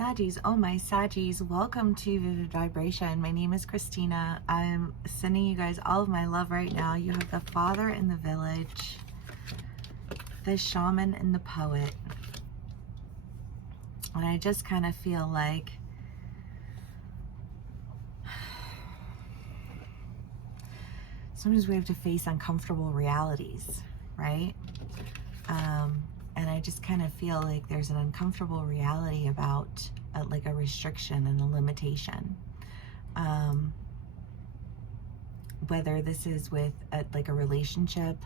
Saggies, oh my Saggies, welcome to Vivid Vibration. My name is Christina. I'm sending you guys all of my love right now. You have the Father in the Village, the Shaman and the Poet. And I just kind of feel like sometimes we have to face uncomfortable realities, right? And I just kind of feel like there's an uncomfortable reality about like a restriction and a limitation. Whether this is with like a relationship,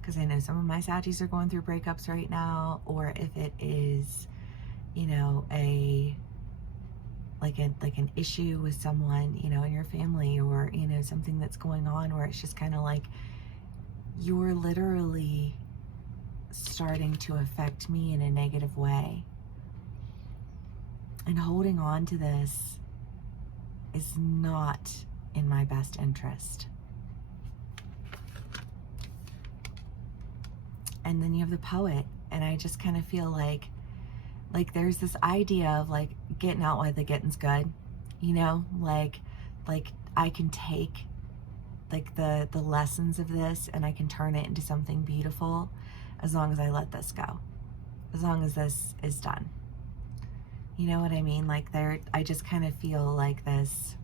because I know some of my Saggies are going through breakups right now, or if it is, you know, like an issue with someone, you know, in your family, or, you know, something that's going on where it's just kind of like you're literally starting to affect me in a negative way. And holding on to this is not in my best interest. And then you have the Poet, and I just kind of feel like there's this idea of like getting out while the getting's good, you know, like I can take like the lessons of this and I can turn it into something beautiful as long as I let this go, as long as this is done. You know what I mean? Like I just kind of feel like this,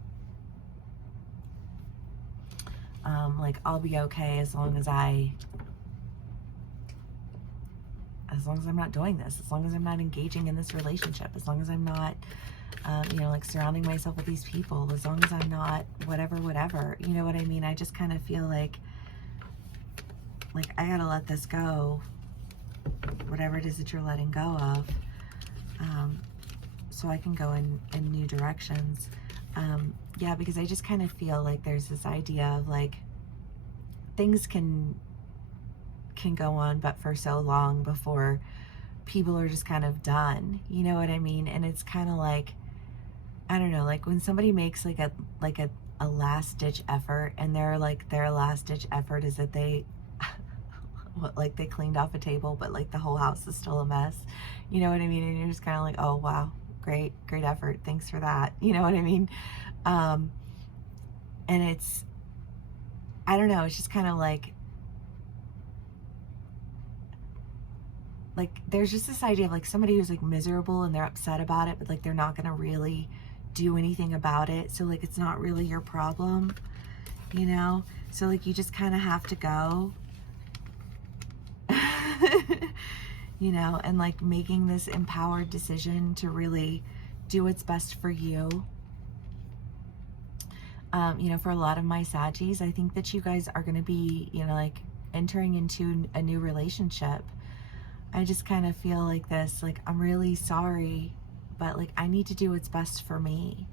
like I'll be okay as long as I'm not doing this, as long as I'm not engaging in this relationship, as long as I'm not, you know, like surrounding myself with these people, as long as I'm not whatever, you know what I mean? I just kind of feel like I gotta let this go, whatever it is that you're letting go of, so I can go in new directions. Yeah, because I just kind of feel like there's this idea of like things can go on but for so long before people are just kind of done, you know what I mean? And it's kind of like, I don't know, like when somebody makes like a last ditch effort, and their last ditch effort is that they like they cleaned off a table, but like the whole house is still a mess, you know what I mean? And you're just kind of like, oh wow, great effort, thanks for that, you know what I mean? And it's, I don't know, it's just kind of like there's just this idea of like somebody who's like miserable and they're upset about it, but like they're not gonna really do anything about it, so like it's not really your problem, you know? So like you just kind of have to go, you know, and like making this empowered decision to really do what's best for you. You know, for a lot of my Saggies, I think that you guys are going to be, you know, like entering into a new relationship. I just kind of feel like this, like, I'm really sorry, but like I need to do what's best for me.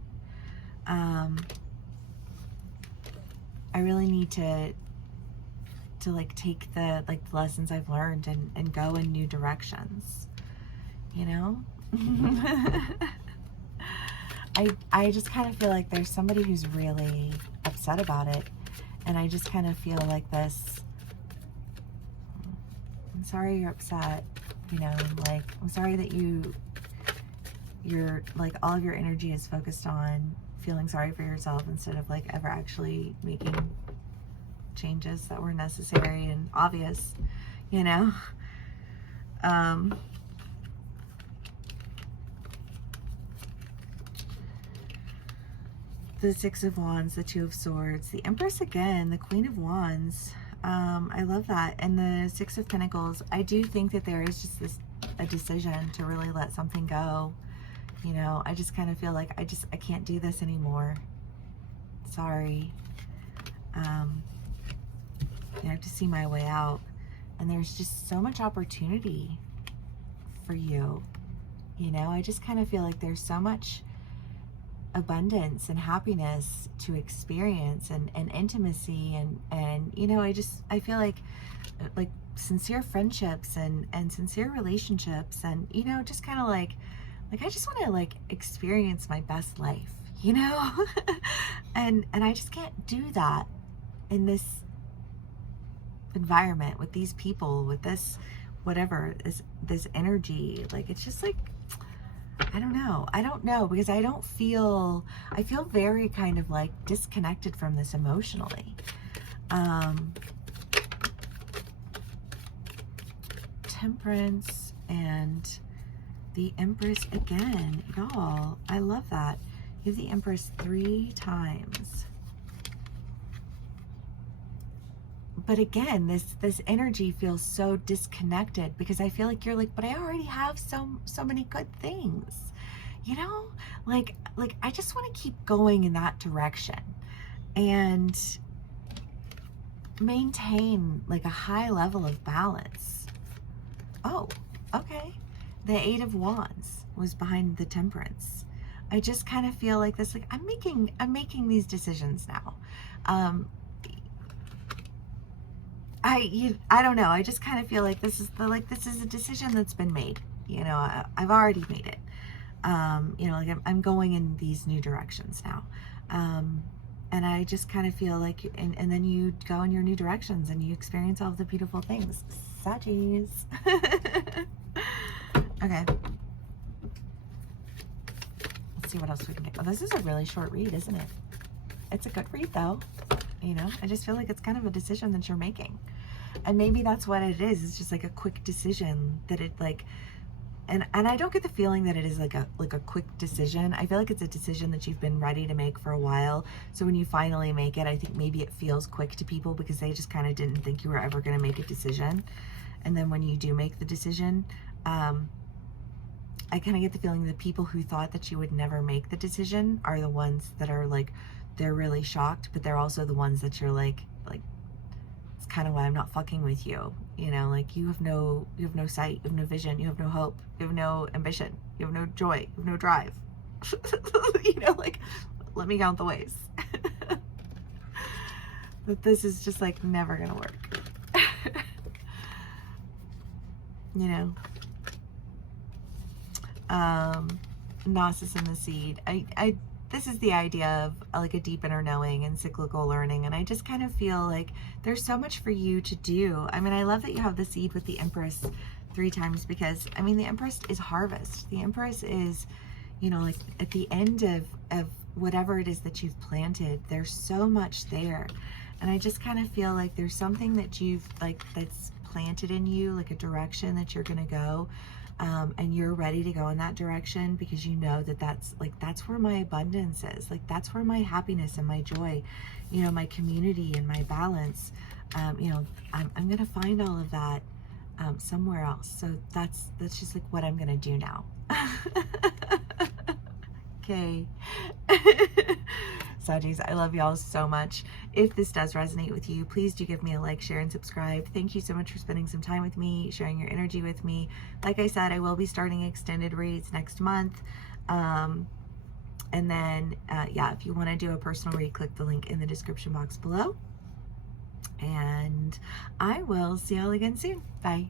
I really need to like take the lessons I've learned and go in new directions, you know? I just kind of feel like there's somebody who's really upset about it, and I just kind of feel like this, I'm sorry you're upset, you know, like I'm sorry that you're like all of your energy is focused on feeling sorry for yourself instead of like ever actually making changes that were necessary and obvious, you know? The Six of Wands, the Two of Swords, the Empress again, the Queen of Wands. I love that. And the Six of Pentacles. I do think that there is just a decision to really let something go. You know, I just kind of feel like I can't do this anymore. Sorry. I have to see my way out, and there's just so much opportunity for you, you know? I just kind of feel like there's so much abundance and happiness to experience, and intimacy, and you know, I feel like sincere friendships and sincere relationships, and you know, just kind of like I just want to like experience my best life, you know? and I just can't do that in this environment with these people, with this whatever, this energy. Like it's just like, I don't know. I don't know, because I feel very kind of like disconnected from this emotionally. Temperance and the Empress again. Y'all, I love that. You have the Empress 3 times. But again, this energy feels so disconnected, because I feel like you're like, but I already have so many good things, you know, like I just want to keep going in that direction and maintain like a high level of balance. Oh, okay. The 8 of Wands was behind the Temperance. I just kind of feel like this, like I'm making these decisions now. I don't know. I just kind of feel like this is a decision that's been made. You know, I've already made it. You know, like I'm going in these new directions now. And I just kind of feel like, and then you go in your new directions and you experience all of the beautiful things. Saggies. Okay. Let's see what else we can get. Oh, this is a really short read, isn't it? It's a good read though. You know, I just feel like it's kind of a decision that you're making. And maybe that's what it is. It's just like a quick decision that it like, and I don't get the feeling that it is like a quick decision. I feel like it's a decision that you've been ready to make for a while. So when you finally make it, I think maybe it feels quick to people because they just kind of didn't think you were ever going to make a decision. And then when you do make the decision, I kind of get the feeling that people who thought that you would never make the decision are the ones that are like, they're really shocked, but they're also the ones that you're like it's kind of why I'm not fucking with you. You know, like you have no sight, you have no vision, you have no hope, you have no ambition, you have no joy, you have no drive. You know, like, let me count the ways. That this is just like never gonna work. You know. Gnosis in the Seed. This is the idea of like a deep inner knowing and cyclical learning, and I just kind of feel like there's so much for you to do. I mean, I love that you have the Seed with the Empress 3 times, because I mean the Empress is harvest. The Empress is, you know, like at the end of whatever it is that you've planted, there's so much there. And I just kind of feel like there's something that you've like that's planted in you, like a direction that you're gonna go. And you're ready to go in that direction because you know that that's where my abundance is. Like that's where my happiness and my joy, you know, my community and my balance, you know, I'm going to find all of that somewhere else. So that's just like what I'm going to do now. Okay. Saggies, I love y'all so much. If this does resonate with you, please do give me a like, share, and subscribe. Thank you so much for spending some time with me, sharing your energy with me. Like I said, I will be starting extended reads next month. And then, yeah, if you want to do a personal read, click the link in the description box below. And I will see y'all again soon. Bye.